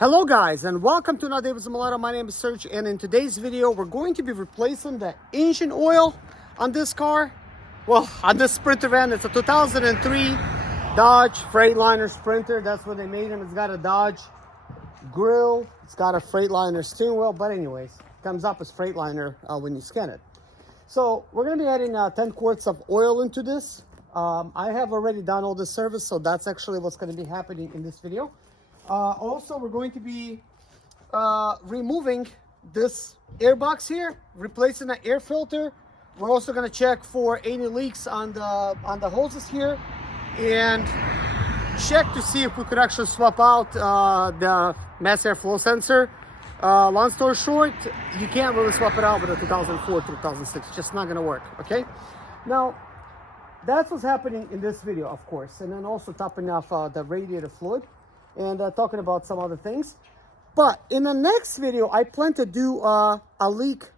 Hello guys, and welcome to another David Zamalato. My name is Serge, and in today's video we're going to be replacing the engine oil on this car. Well, on this Sprinter van. It's a 2003 Dodge Freightliner Sprinter. That's what they made him. It's got a Dodge grill, it's got a Freightliner steering wheel, but anyways, it comes up as Freightliner when you scan it. So we're going to be adding 10 quarts of oil into this. I have already done all this service, so that's actually what's going to be happening in this video. Also, we're going to be removing this air box here, replacing the air filter. We're also going to check for any leaks on the hoses here, and check to see if we could actually swap out the mass airflow sensor. Long story short, you can't really swap it out with a 2004 to 2006. It's just not going to work. Okay. Now, that's what's happening in this video, of course, and then also topping off the radiator fluid. And talking about some other things. But in the next video, I plan to do a leak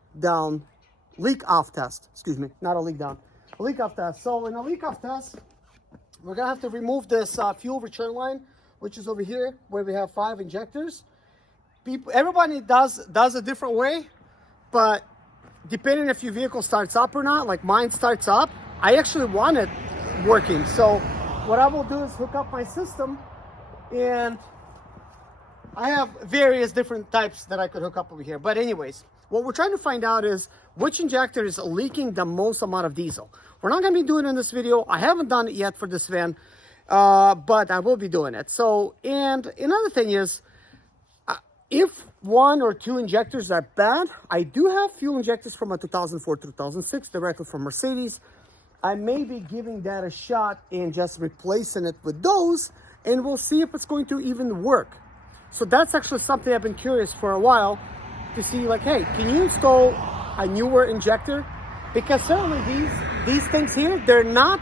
off test. Excuse me, not a leak down, a leak off test. So in a leak off test, we're gonna have to remove this fuel return line, which is over here where we have 5 injectors. Everybody does a different way, but depending if your vehicle starts up or not, like mine starts up, I actually want it working. So what I will do is hook up my system. And I have various different types that I could hook up over here. But anyways, what we're trying to find out is which injector is leaking the most amount of diesel. We're not going to be doing it in this video. I haven't done it yet for this van, but I will be doing it. So, and another thing is, if 1 or 2 injectors are bad, I do have fuel injectors from a 2004 to 2006 directly from Mercedes. I may be giving that a shot and just replacing it with those, and we'll see if it's going to even work. So that's actually something I've been curious for a while to see, like, hey, can you install a newer injector? Because certainly these things here, they're not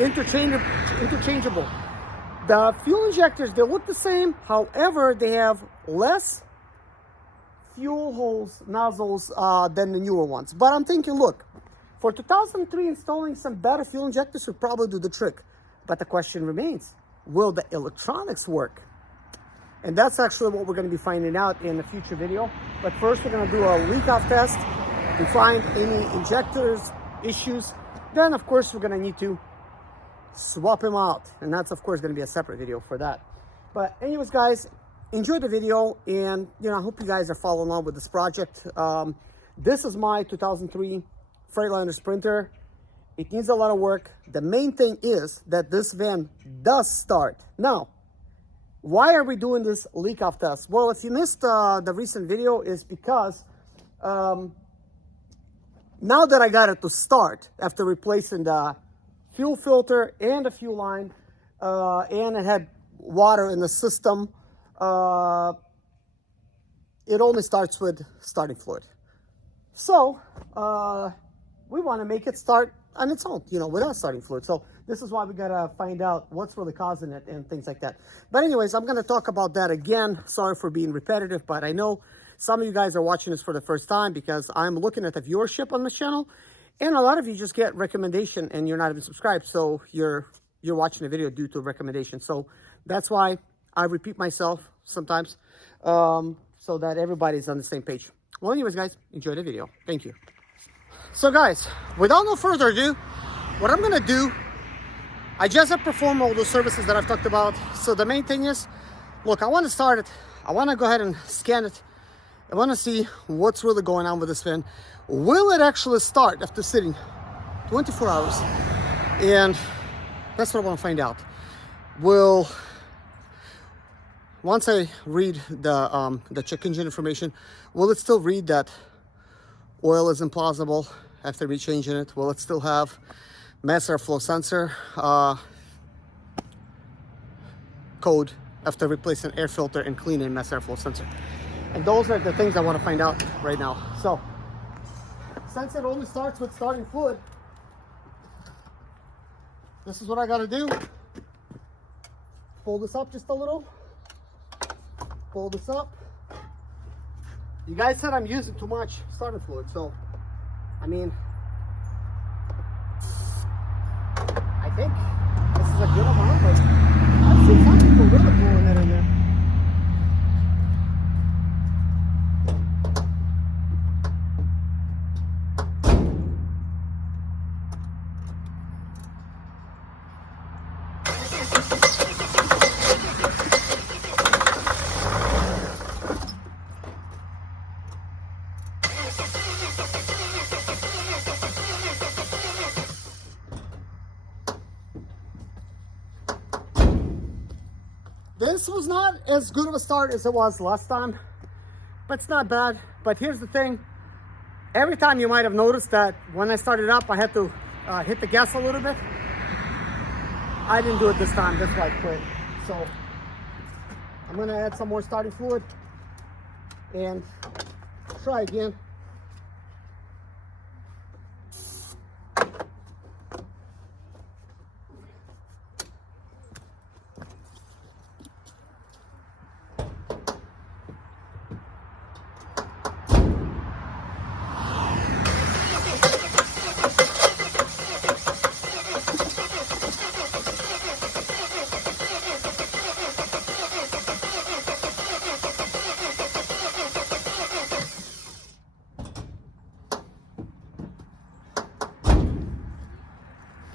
interchangeable. The fuel injectors, they look the same. However, they have less fuel holes, nozzles than the newer ones. But I'm thinking, look, for 2003, installing some better fuel injectors would probably do the trick. But the question remains, will the electronics work? And that's actually what we're going to be finding out in a future video. But first, we're going to do a leak off test to find any injectors issues. Then, of course, we're going to need to swap them out. And that's, of course, going to be a separate video for that. But anyways, guys, enjoy the video. And, I hope you guys are following along with this project. This is my 2003 Freightliner Sprinter. It needs a lot of work. The main thing is that this van does start. Now, why are we doing this leak off test? Well, if you missed the recent video, is because now that I got it to start, after replacing the fuel filter and the fuel line, and it had water in the system, it only starts with starting fluid. So we want to make it start on its own, without starting fluid. So this is why we gotta find out what's really causing it and things like that. But anyways, I'm gonna talk about that again. Sorry for being repetitive, but I know some of you guys are watching this for the first time because I'm looking at the viewership on this channel, and a lot of you just get recommendation and you're not even subscribed. So you're watching the video due to recommendation. So that's why I repeat myself sometimes, so that everybody's on the same page. Well, anyways, guys, enjoy the video. Thank you. So guys, without no further ado, what I'm gonna do, I just have performed all those services that I've talked about. So the main thing is, look, I want to start it. I want to go ahead and scan it. I want to see what's really going on with this fan. Will it actually start after sitting 24 hours? And that's what I want to find out. Once I read the check engine information, will it still read that oil is implausible after rechanging it? Will it still have mass airflow sensor code after replacing air filter and cleaning mass airflow sensor? And those are the things I want to find out right now. So since it only starts with starting fluid, this is what I got to do. Pull this up just a little. Pull this up. You guys said I'm using too much starting fluid, so I mean, I think this is a good amount, but I've seen some people really pulling it in there. this was not as good of a start as it was last time, but it's not bad. But here's the thing. Every time you might have noticed that when I started up, I had to hit the gas a little bit. I didn't do it this time, that's why I quit. So I'm gonna add some more starting fluid and try again.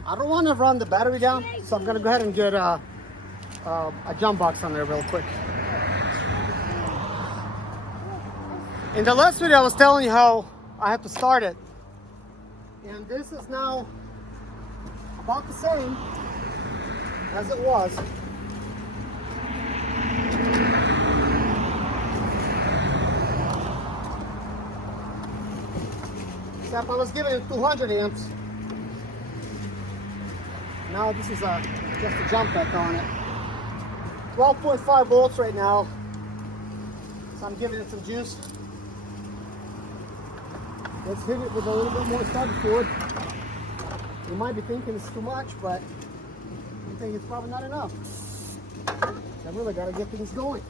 I don't want to run the battery down, so I'm going to go ahead and get a jump box on there real quick. In the last video, I was telling you how I have to start it. And this is now about the same as it was. Except I was giving it 200 amps. Now this is just a jump back on it. 12.5 volts right now. So I'm giving it some juice. Let's hit it with a little bit more starting fluid. You might be thinking it's too much, but I think it's probably not enough. I really got to get things going.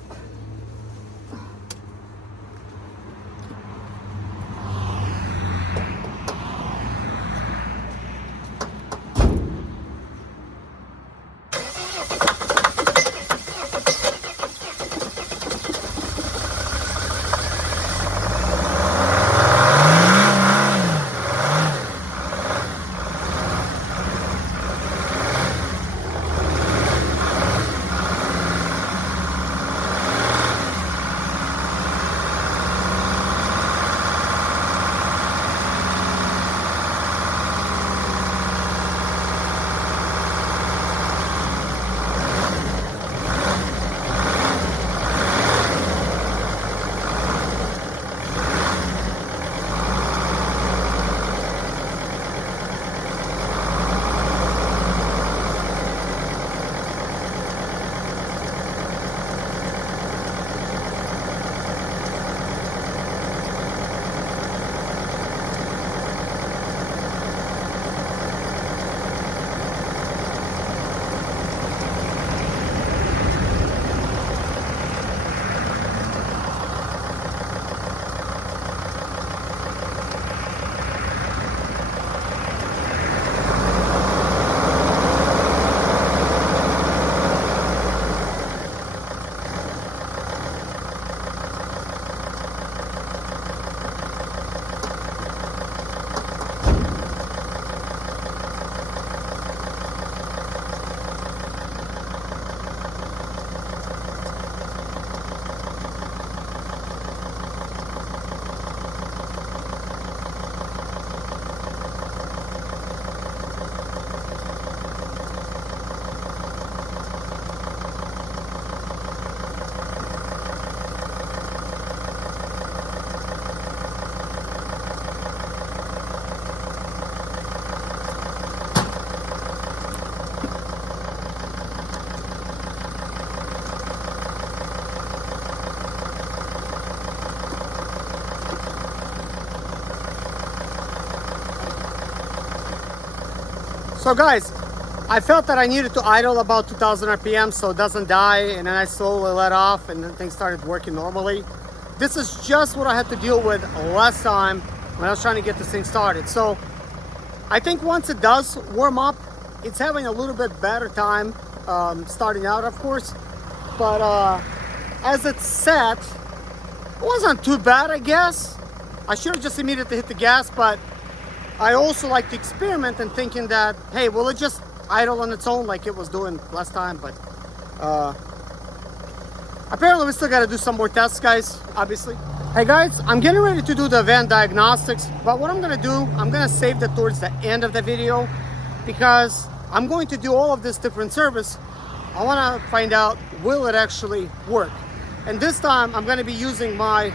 So guys, I felt that I needed to idle about 2000 RPM so it doesn't die, and then I slowly let off and then things started working normally. This is just what I had to deal with last time when I was trying to get this thing started. So I think once it does warm up, it's having a little bit better time starting out, of course. But as it's set, it wasn't too bad, I guess. I should have just immediately hit the gas, but I also like to experiment and thinking that, hey, will it just idle on its own like it was doing last time? But apparently we still got to do some more tests, guys, obviously. Hey guys, I'm getting ready to do the van diagnostics, but what I'm gonna do, I'm gonna save that towards the end of the video because I'm going to do all of this different service. I wanna find out will it actually work. And this time I'm going to be using my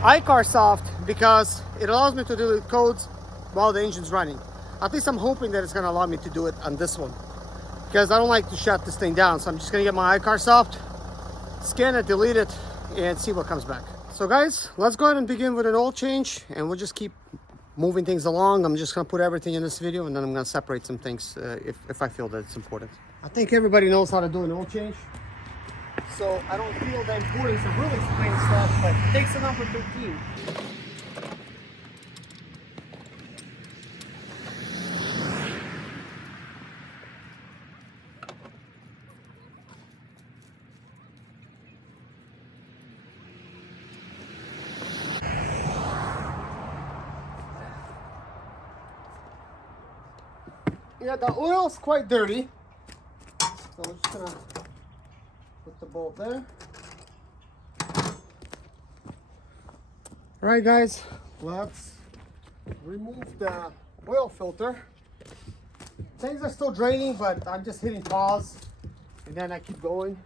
iCar Soft because it allows me to delete codes while the engine's running. At least I'm hoping that it's going to allow me to do it on this one, because I don't like to shut this thing down. So I'm just going to get my iCar Soft, scan it, delete it, and see what comes back. So guys, let's go ahead and begin with an oil change, and we'll just keep moving things along. I'm just going to put everything in this video, and then I'm going to separate some things if I feel that it's important. I think everybody knows how to do an oil change, so I don't feel the importance of really explaining stuff, but it takes a number 13. Yeah, the oil's quite dirty, so I'm just gonna put the bolt there. All right, guys, let's remove the oil filter. Things are still draining, but I'm just hitting pause, and then I keep going.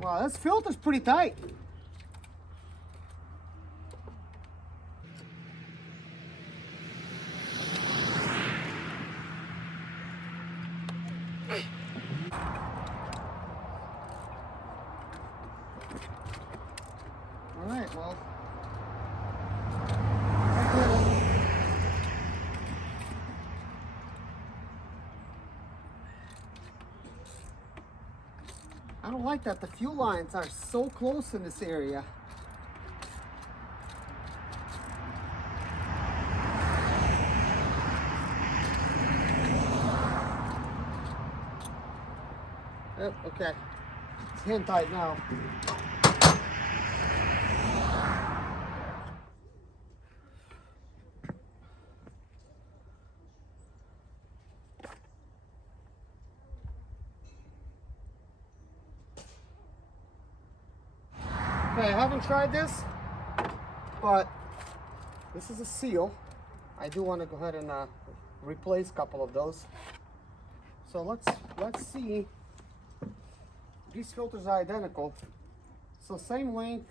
Wow, this filter's pretty tight. All right, well. I don't like that the fuel lines are so close in this area. Yep, okay. It's hand tight now. Okay, I haven't tried this, but this is a seal. I do want to go ahead and replace a couple of those. So let's see. These filters are identical, so same length.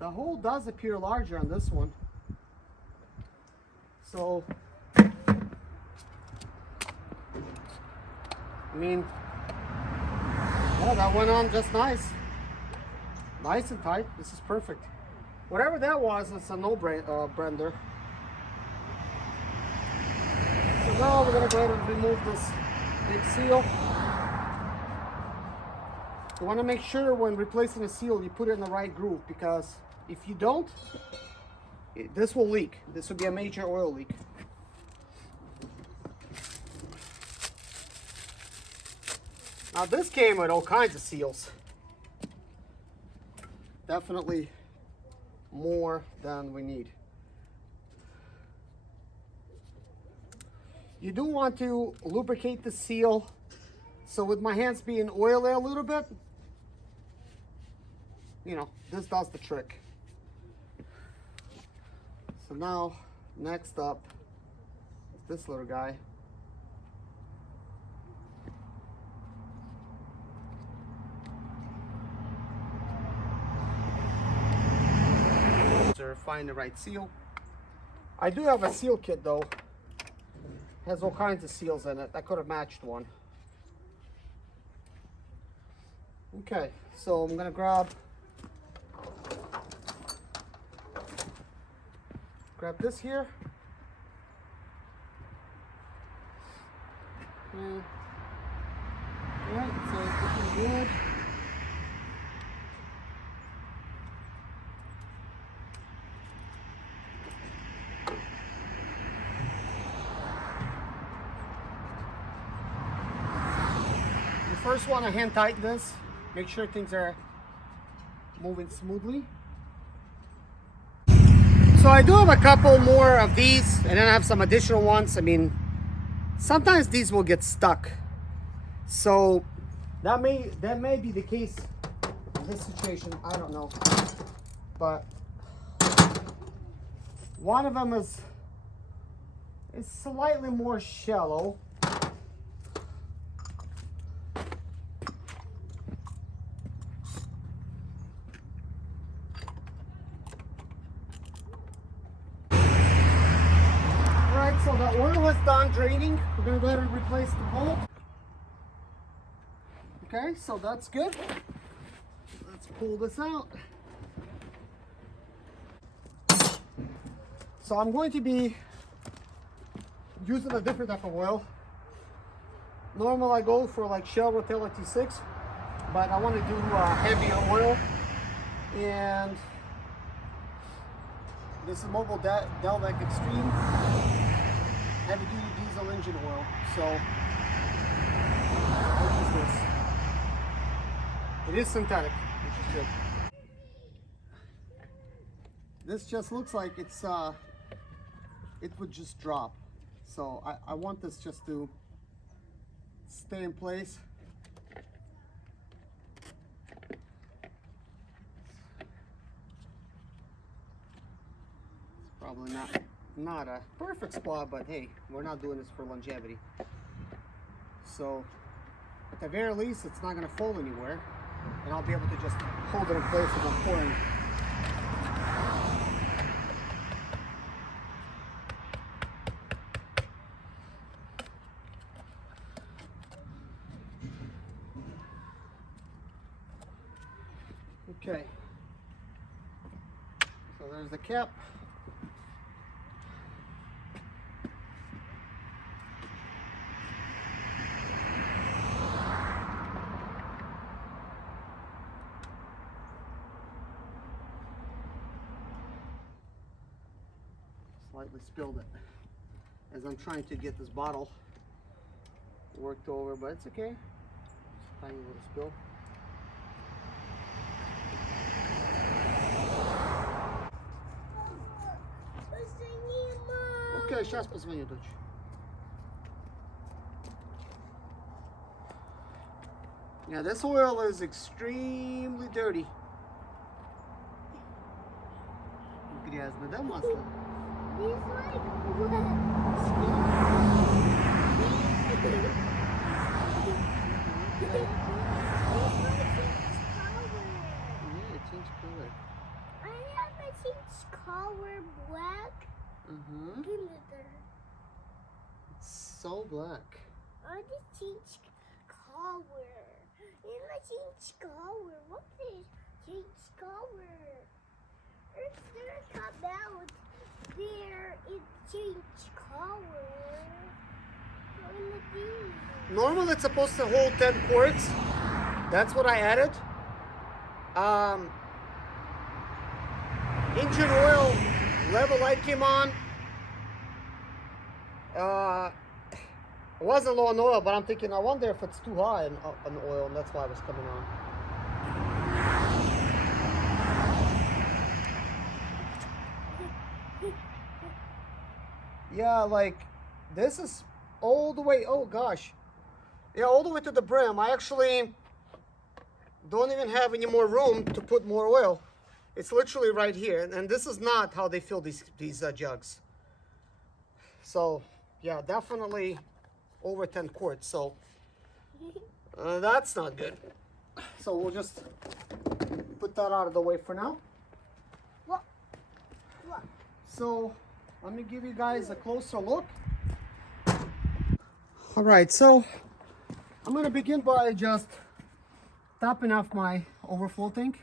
The hole does appear larger on this one, so I mean, yeah, that went on just nice. Nice and tight. This is perfect. Whatever that was, it's a no-brainer. So now we're going to go ahead and remove this big seal. You want to make sure when replacing a seal, you put it in the right groove, because if you don't, this will leak. This will be a major oil leak. Now this came with all kinds of seals. Definitely more than we need. You do want to lubricate the seal. So with my hands being oily a little bit, you know, this does the trick. So now, next up is this little guy. Find the right seal. I do have a seal kit though. Has all kinds of seals in it. I could have matched one. Okay, so I'm gonna grab this here. Okay. Alright, so it's looking good. First one, I hand tighten this, make sure things are moving smoothly. So I do have a couple more of these, and then I have some additional ones. I mean, sometimes these will get stuck. So that may be the case in this situation. I don't know, but one of them is slightly more shallow. Alright, so the oil is done draining. We're going to go ahead and replace the bulb. Okay, so that's good. Let's pull this out. So I'm going to be using a different type of oil. Normal I go for like Shell Rotella T6, but I want to do heavier oil. And this is Mobile Delvec Extreme heavy duty diesel engine oil. So I'll use this. It is synthetic, which is good. This just looks like it's it would just drop. So I want this just to stay in place. It's probably not a perfect spot, but hey, we're not doing this for longevity. So at the very least, it's not going to fall anywhere, and I'll be able to just hold it in place as I'm pouring. Okay, so there's the cap. Slightly spilled it as I'm trying to get this bottle worked over, but it's okay. Just a tiny little spill. Okay, сейчас позвоню, дочь. Yeah, this oil is extremely dirty. Грязно, да, масло? Color black. It's so black. I just change color. And I change color. What is change color? If there come out there, it change color. Normally it's supposed to hold 10 quarts. That's what I added. Engine oil level light came on. It wasn't low on oil, but I'm thinking, I wonder if it's too high on oil, and that's why it was coming on. Yeah, like this is all the way, oh gosh. Yeah, all the way to the brim. I actually don't even have any more room to put more oil. It's literally right here, and this is not how they fill these jugs. So yeah, definitely over 10 quarts. So that's not good. So we'll just put that out of the way for now. What? So let me give you guys a closer look. All right, so I'm gonna begin by just topping off my overflow tank.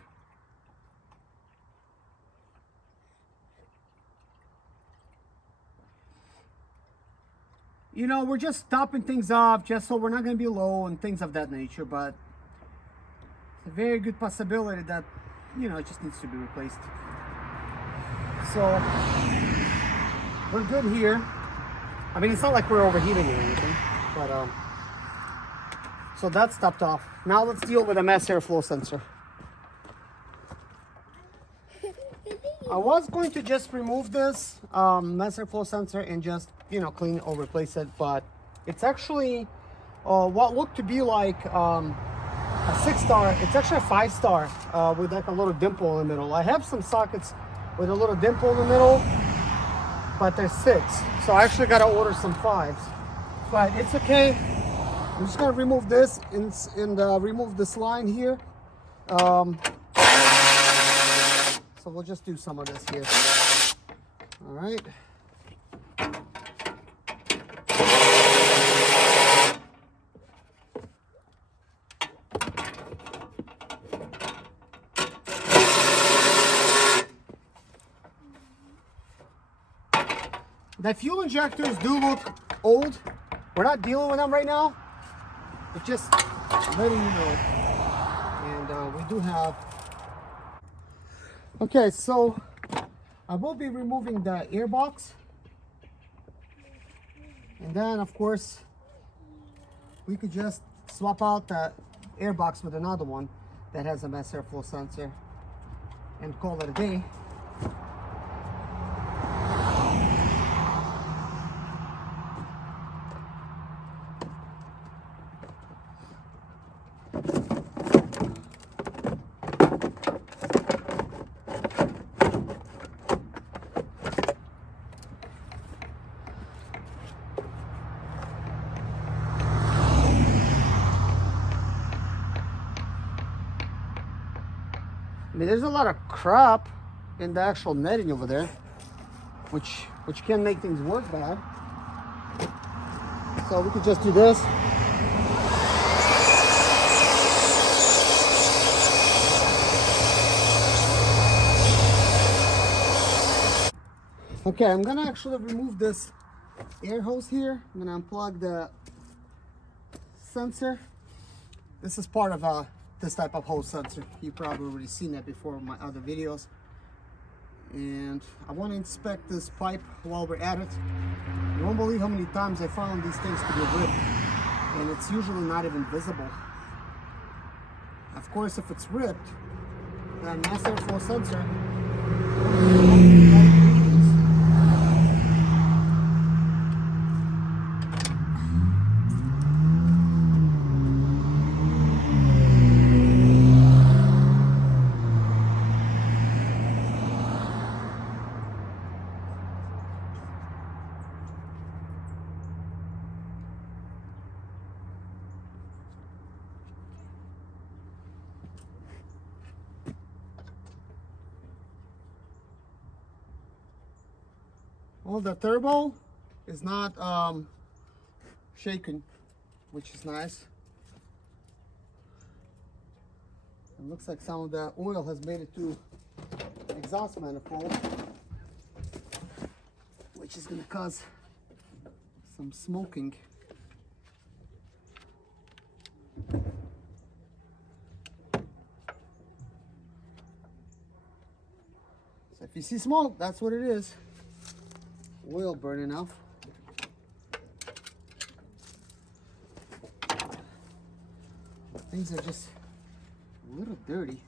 You know, we're just topping things off just so we're not going to be low and things of that nature, but it's a very good possibility that, you know, it just needs to be replaced. So we're good here. I mean, it's not like we're overheating or anything, but so that's topped off. Now let's deal with the mass airflow sensor. I was going to just remove this mass airflow sensor and just, you know, clean or replace it, but it's actually what looked to be like a 6-star. It's actually a 5-star with like a little dimple in the middle. I have some sockets with a little dimple in the middle, but they're 6. So I actually got to order some 5s. But it's okay. I'm just gonna remove this and remove this line here. So we'll just do some of this here. All right. The fuel injectors do look old. We're not dealing with them right now. But just letting you know. And we do have. Okay, so I will be removing the air box. And then, of course, we could just swap out that air box with another one that has a mass airflow sensor and call it a day. I mean, there's a lot of crap in the actual netting over there, which can make things work bad. So we could just do this. Okay, I'm gonna actually remove this air hose here. I'm gonna unplug the sensor. This is part of this type of hose sensor. You've probably already seen that before in my other videos. And I want to inspect this pipe while we're at it. You won't believe how many times I found these things to be ripped, and it's usually not even visible. Of course, if it's ripped, that mass airflow sensor well, the turbo is not shaken, which is nice. It looks like some of the oil has made it to exhaust manifold, which is going to cause some smoking. So if you see smoke, that's what it is. Oil burning off. Things are just a little dirty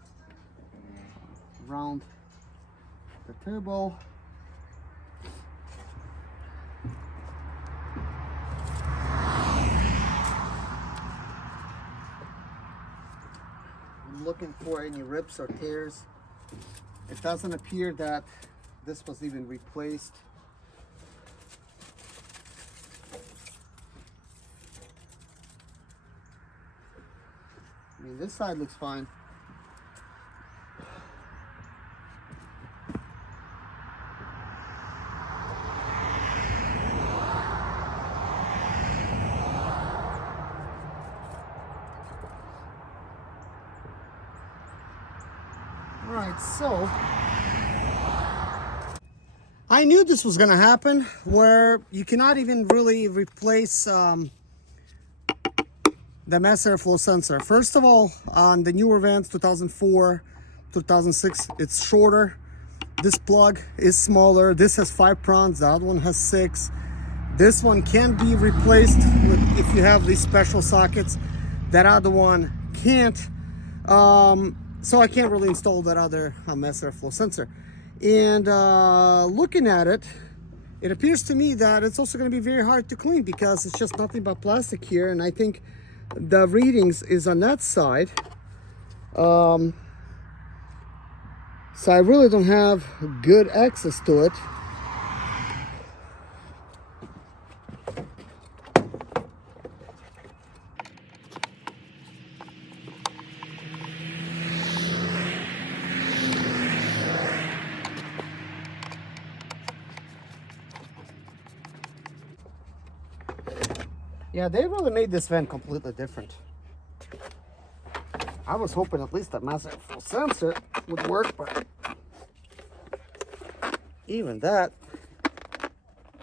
around the turbo. I'm looking for any rips or tears. It doesn't appear that this was even replaced. I mean, this side looks fine. All right, so I knew this was gonna happen, where you cannot even really replace the mass airflow sensor. First of all, on the newer vans, 2004, 2006, it's shorter. This plug is smaller. This has 5 prongs, the other one has 6. This one can be replaced with, if you have these special sockets. That other one can't. So I can't really install that other mass airflow sensor. And looking at it, it appears to me that it's also going to be very hard to clean because it's just nothing but plastic here, and I think the readings is on that side. So I really don't have good access to it. Yeah, they really made this van completely different. I was hoping at least that master full sensor would work, but even that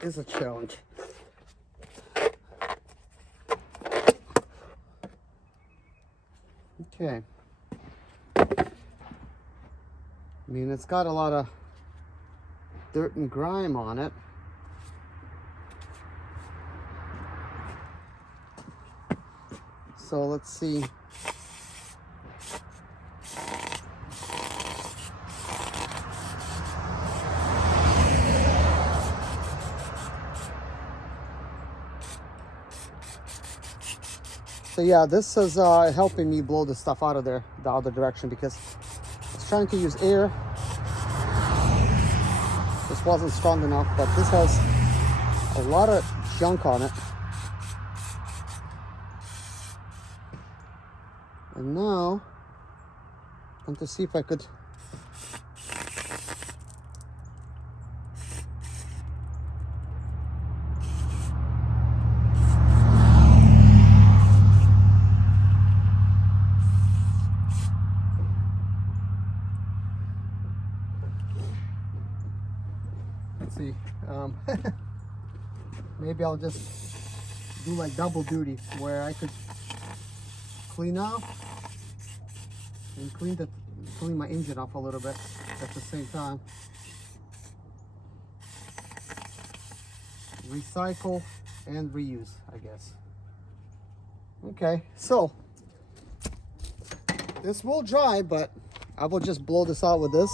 is a challenge. Okay. I mean, it's got a lot of dirt and grime on it. So let's see. So yeah, this is helping me blow the stuff out of there the other direction because it's trying to use air. This wasn't strong enough, but this has a lot of junk on it. And now, I'm going to see if I could let's see. Maybe I'll just do like double duty where I could clean off and clean my engine off a little bit at the same time. Recycle and reuse, I guess. Okay, so this will dry, but I will just blow this out with this.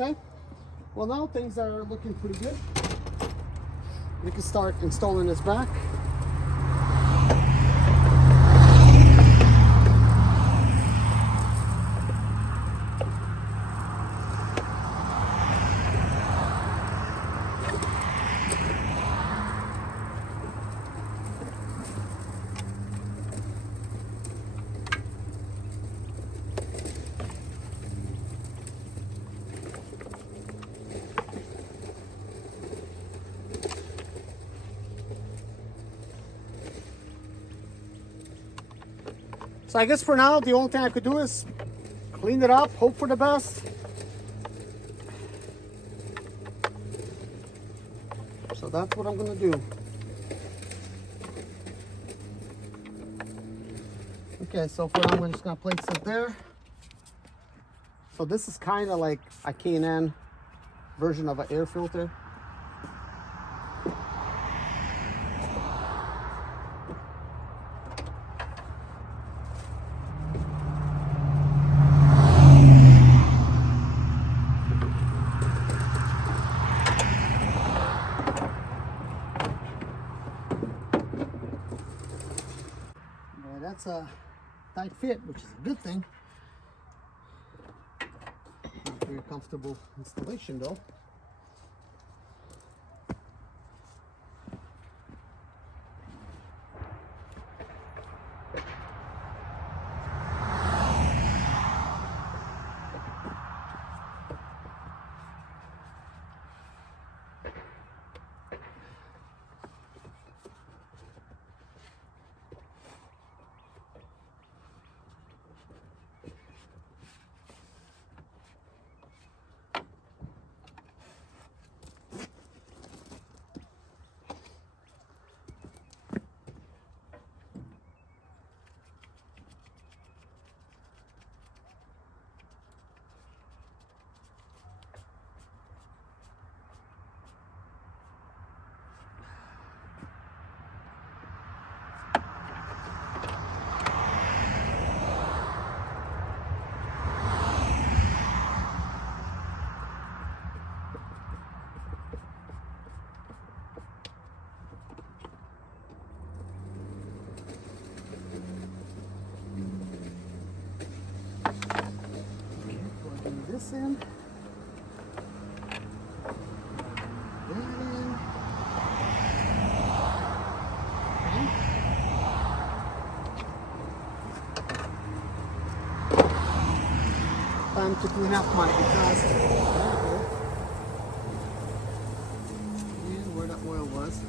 Okay, well now things are looking pretty good. We can start installing this back. So I guess for now, the only thing I could do is clean it up, hope for the best. So that's what I'm gonna do. Okay, so for now, I'm just gonna place it there. So this is kind of like a K&N version of an air filter. That's a tight fit, which is a good thing. Not very comfortable installation though. this in. Time to clean up my exhaust. And where that oil was.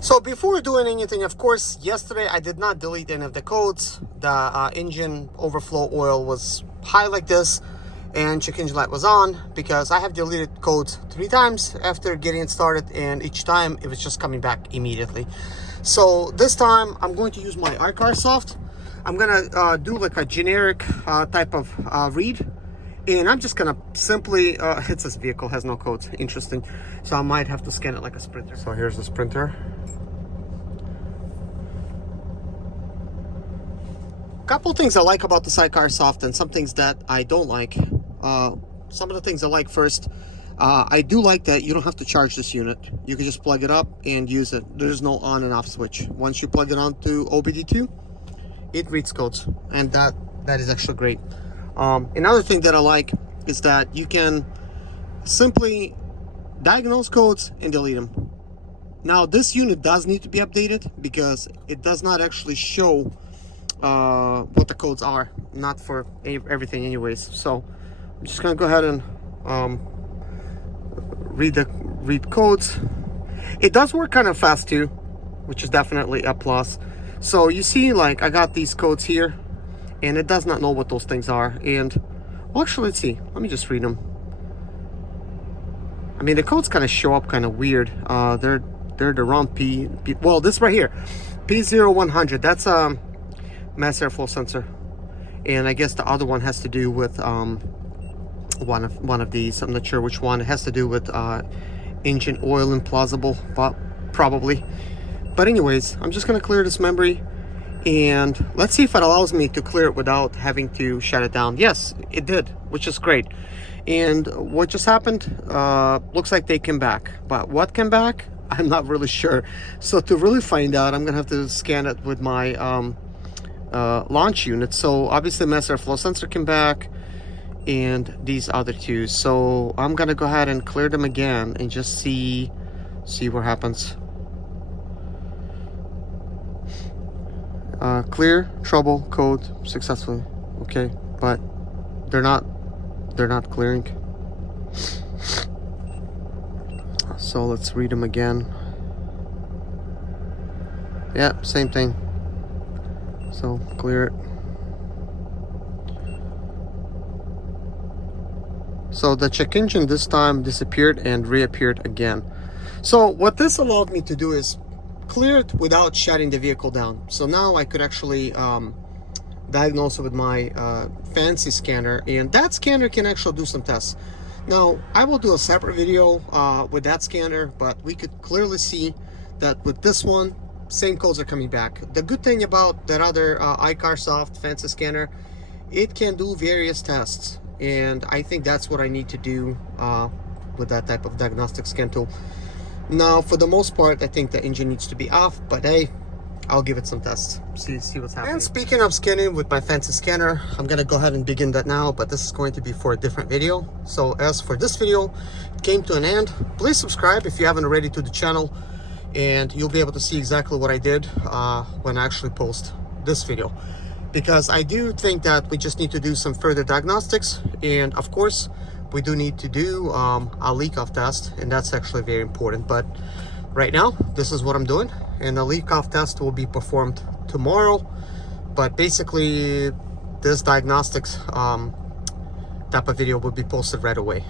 So before doing anything, of course, yesterday I did not delete any of the codes. The engine overflow oil was high like this and check engine light was on because I have deleted codes 3 times after getting it started, and each time it was just coming back immediately. So this time I'm going to use my iCar soft. I'm gonna do like a generic type of read. And I'm just gonna simply, it says vehicle has no codes, interesting. So I might have to scan it like a Sprinter. So here's the Sprinter. Couple things I like about the iCar soft and some things that I don't like. Some of the things I like first, I do like that you don't have to charge this unit. You can just plug it up and use it. There's no on and off switch. Once you plug it onto OBD2, it reads codes, and that is actually great. Another thing that I like is that you can simply diagnose codes and delete them. Now this unit does need to be updated because it does not actually show what the codes are, not for everything anyways. So I'm just gonna go ahead and read codes. It does work kind of fast too, which is definitely a plus. So you see, like, I got these codes here and it does not know what those things are. And well, actually, let's see, let me just read them. I mean, the codes kind of show up kind of weird. They're the wrong P, well, this right here, P0100, that's mass airflow sensor, and I guess the other one has to do with one of these. I'm not sure which one. It has to do with engine oil implausible, but probably. But anyways, I'm just gonna clear this memory, and let's see if it allows me to clear it without having to shut it down. Yes, it did, which is great. And what just happened, looks like they came back, but what came back, I'm not really sure. So to really find out, I'm gonna have to scan it with my launch unit. So obviously mass airflow sensor came back and these other two. So I'm gonna go ahead and clear them again and just see what happens. Clear, trouble, code successfully. Okay, but they're not clearing. So let's read them again. Yeah, same thing. So clear it. So the check engine this time disappeared and reappeared again. So what this allowed me to do is clear it without shutting the vehicle down. So now I could actually diagnose it with my fancy scanner, and that scanner can actually do some tests. Now I will do a separate video with that scanner, but we could clearly see that with this one, same codes are coming back. The good thing about that other iCar soft fancy scanner, it can do various tests, and I think that's what I need to do with that type of diagnostic scan tool. Now for the most part, I think the engine needs to be off, but hey, I'll give it some tests, see what's happening. And speaking of scanning with my fancy scanner, I'm gonna go ahead and begin that now, but this is going to be for a different video. So as for this video, it came to an end. Please subscribe if you haven't already to the channel, and you'll be able to see exactly what I did when I actually post this video. Because I do think that we just need to do some further diagnostics, and of course, we do need to do a leak-off test, and that's actually very important. But right now, this is what I'm doing, and the leak-off test will be performed tomorrow. But basically, this diagnostics type of video will be posted right away.